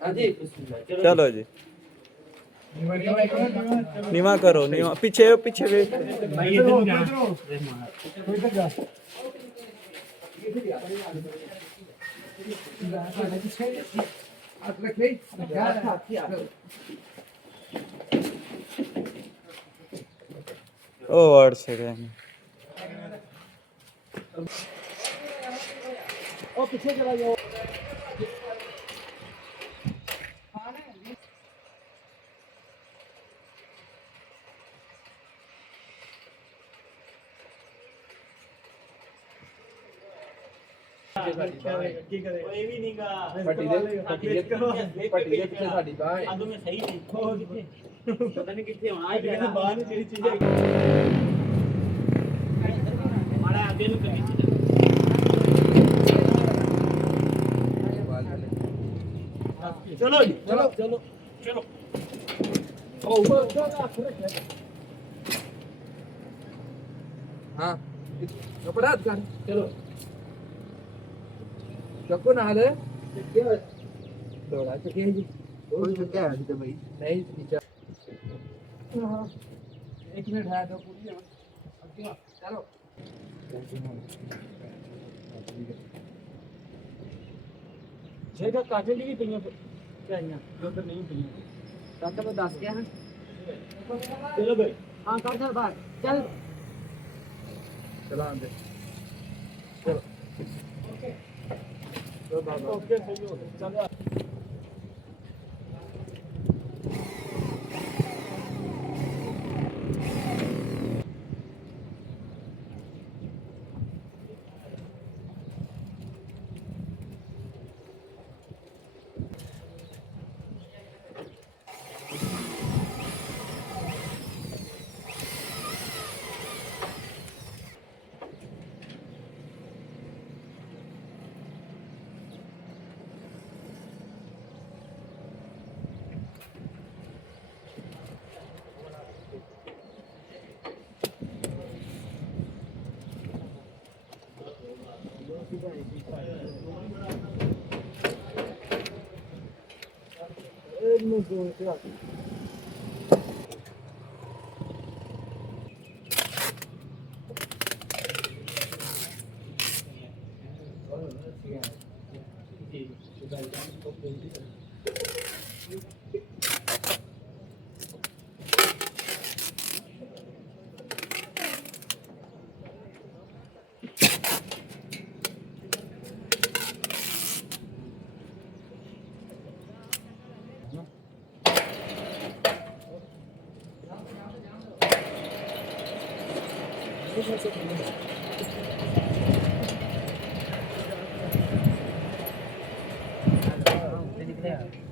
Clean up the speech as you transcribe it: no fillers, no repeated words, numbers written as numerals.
हाँ जी चलो जी नीवा करो नीवा पीछे पीछे वे ओ और से ओ पीछे चला जाओ ਕੋਈ ਵੀ ਨਹੀਂਗਾ ਪੱਟੀ ਦੇ ਪਿੱਛੇ ਸਾਡੀ ਬਾਹ ਆਦੂ ਮੈਂ ਸਹੀ ਨਹੀਂ ਪਤਾ ਨਹੀਂ ਕਿੱਥੇ ਹੋਣਾ ਹੈ ਕਿਤੇ ਬਾਹਰ ਨੂੰ ਜਿਹੜੀ ਚੀਜ਼ ਹੈ ਮਾੜਾ ਅੱਗੇ ਨੂੰ ਕਰਨੀ ਚੀਜ਼ ਚਲੋ ਜੀ ਚਲੋ ਚਲੋ ਚਲੋ हाँ कपड़ा कर ਚਲੋ चक्को ना दे थोड़ा चुके जी कोई चुके है तो भाई नहीं टीचर एक मिनट है तो पूरी चलो जेगा काटे ली पईयां चाहिए जो तो नहीं पईयां डॉक्टर को 10 क्या है चलो भाई हां कर चल बाहर चल चला अंदर चलो ओके सही हो चलो दिख रहा है